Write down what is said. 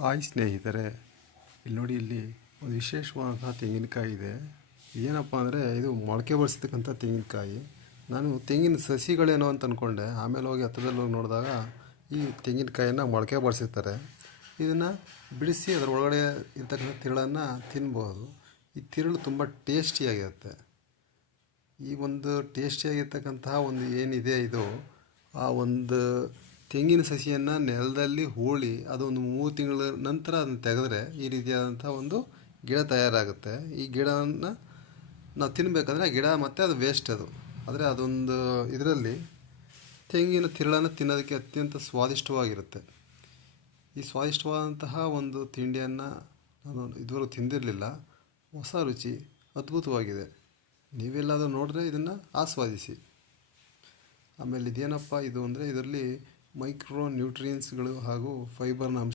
Hi ಸ್ನೇಹಿತರೆ, ಇಲ್ಲಿ ನೋಡಿ, ಇಲ್ಲಿ ಒಂದು ವಿಶೇಷವಾದಂಥ ತೆಂಗಿನಕಾಯಿ ಇದೆ. ಏನಪ್ಪ ಅಂದರೆ ಇದು ಮೊಳಕೆ ಬರಿಸ್ತಕ್ಕಂಥ ತೆಂಗಿನಕಾಯಿ. ನಾನು ತೆಂಗಿನ ಸಸಿಗಳೇನೋ ಅಂತ ಅಂದ್ಕೊಂಡೆ. ಆಮೇಲೆ ಹೋಗಿ ಹತ್ರದಲ್ಲಿ ಹೋಗಿ ನೋಡಿದಾಗ ಈ ತೆಂಗಿನಕಾಯಿನ ಮೊಳಕೆ ಬರಿಸಿರ್ತಾರೆ. ಇದನ್ನು ಬಿಡಿಸಿ ಅದರ ಒಳಗಡೆ ಇರ್ತಕ್ಕಂಥ ತಿರುಳನ್ನು ತಿನ್ಬೋದು. ಈ ತಿರುಳು ತುಂಬ ಟೇಸ್ಟಿಯಾಗಿರುತ್ತೆ. ಈ ಒಂದು ಟೇಸ್ಟಿಯಾಗಿರ್ತಕ್ಕಂತಹ ಒಂದು ಏನಿದೆ ಇದು, ಆ ಒಂದು ತೆಂಗಿನ ಸಸಿಯನ್ನು ನೆಲದಲ್ಲಿ ಹೂಳಿ ಅದೊಂದು 3 ತಿಂಗಳ ನಂತರ ಅದನ್ನು ತೆಗೆದ್ರೆ ಈ ರೀತಿಯಾದಂಥ ಒಂದು ಗಿಡ ತಯಾರಾಗುತ್ತೆ. ಈ ಗಿಡವನ್ನು ನಾವು ತಿನ್ನಬೇಕಂದ್ರೆ ಆ ಗಿಡ ಮತ್ತು ಅದು ವೇಸ್ಟ್ ಅದು. ಆದರೆ ಅದೊಂದು ಇದರಲ್ಲಿ ತೆಂಗಿನ ತಿರುಳನ್ನು ತಿನ್ನೋದಕ್ಕೆ ಅತ್ಯಂತ ಸ್ವಾದಿಷ್ಟವಾಗಿರುತ್ತೆ. ಈ ಸ್ವಾದಿಷ್ಟವಾದಂತಹ ಒಂದು ತಿಂಡಿಯನ್ನು ನಾನು ಇದುವರೆಗೂ ತಿಂದಿರಲಿಲ್ಲ. ಹೊಸ ರುಚಿ, ಅದ್ಭುತವಾಗಿದೆ. ನೀವೆಲ್ಲಾದರೂ ನೋಡಿದ್ರೆ ಇದನ್ನು ಆಸ್ವಾದಿಸಿ. ಆಮೇಲೆ ಇದೇನಪ್ಪ ಇದು ಅಂದರೆ ಇದರಲ್ಲಿ ಮೈಕ್ರೋ ನ್ಯೂಟ್ರಿಯೆಂಟ್ಸ್ಗಳು ಹಾಗೂ ಫೈಬರ್ನ ಅಂಶ